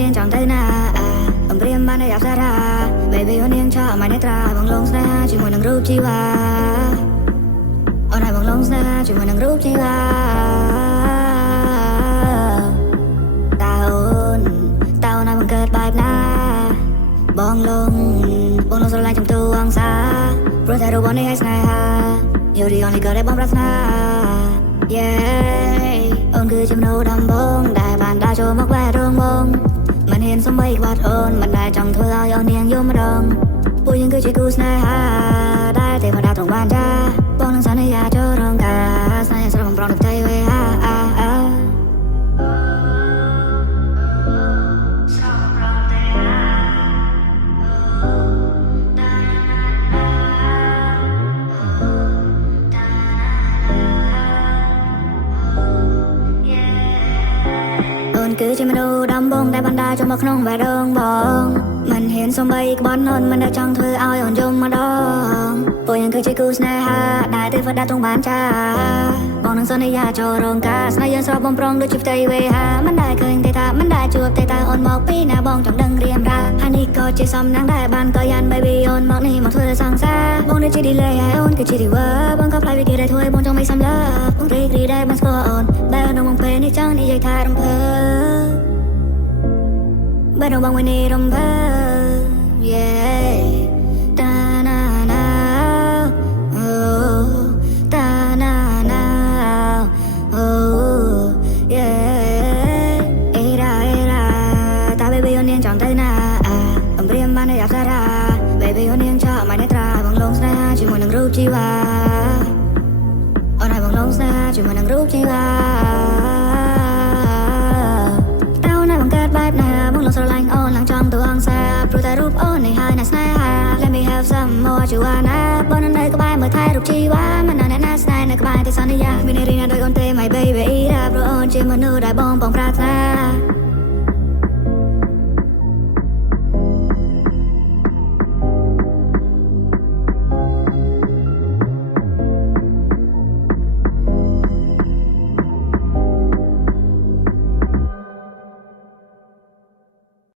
នាងចង់ទៅណាអំព្រាមបានតែអប្សរា Baby អូននាងឆក់មកនេះត្រាបងលងស្នេហាជាមួយនឹងរូបជីវ៉ាអូនឲ្យបងលងស្នេហាជាមួយនឹងរូបជីវ៉ាតើអូនឲ្យបងកើតបែបណាបងលងស្រឡាញ់ចំទូអង្សាព្រោះតែរូបបងនេះឲ្យស្នេហា You the only girl ដែលបងប្រាថ្នា Yeah អូនគឺជាមនុស្សដំបងដែលបានដើរចូលមកវ៉ែរងបងមិនហ៊ានសំបីក្បត់អូនមិនដែលចង់ធ្វើឲ្យអូននាងយំម្ដងពួកយើងគឺជាគូស្នេហាដែលទេវតាទ្រង់បានចាបងនឹងសន្យាចូលរងការស្នេហ៍ស្រស់បំប្រងទឹកใจវេហាគឺជាមនុស្សដំបងដែលបានដើរចូលមកក្នុងបេះដូងបងមិនហ៊ានសំបីក្បត់អូនមិនដែលចង់ធ្វើឲ្យអូនយំម្ដងពួកយើងគឺជាគូស្នេហាដែលទេវតាទ្រង់បានចាបងនឹងសន្យាចូលរងការស្នេហ៍យើងស្រស់បំប្រងដូចជាផ្ទៃវេហាមិនដែលឃើញទេថាមិនដែលជួបទេតើអូនមកពីណាបងចង់ដឹងរៀមរាហើយនេះក៏ជាសំណាងដែលបានក៏យ៉ាន baby អូនមកនេះមកធ្វើសង្សារបងដូចជា delay ហើយអូនគឺជា river បងក៏ផ្លាយពីគេដែលធ្វើឲ្យបងចង់មិនសំឡាបងរីករាយដែលបានស្គាល់អូនបែរនៅមកពេលនេះចង់និយាយថារំភើបែរនៅបងវិញនេះរំភើ Yeah តាណាណាអូតាណាណាអូ Yeah អេរ៉ាតា baby អូននាងចង់ទៅណាអំព្រាមបានតែអប្សរា Baby អូននាងឆក់មកនេះត្រាបងលងស្នេហាជាមួយនឹងរូបជីវ៉ាអូនឲ្យបងលងស្នេហាជាមួយនឹងរូបជីវ៉ាបងលងស្រឡាញ់អូនឡើងចង់ទៅអង្សាព្រោះតែរូបអូននេះហើយណាស្នេហា Let me have some more ជីវ៉ាណាបងនៅក្បែរមើលថែរូបជីវ៉ាមិននៅអ្នកណាស្នេហ៍នៅក្បែរទីសន្យាមានរីណាដោយអូនទេ my baby រ៉ាព្រោះអូនជាមនុស្សដែលបងប្រាថ្នា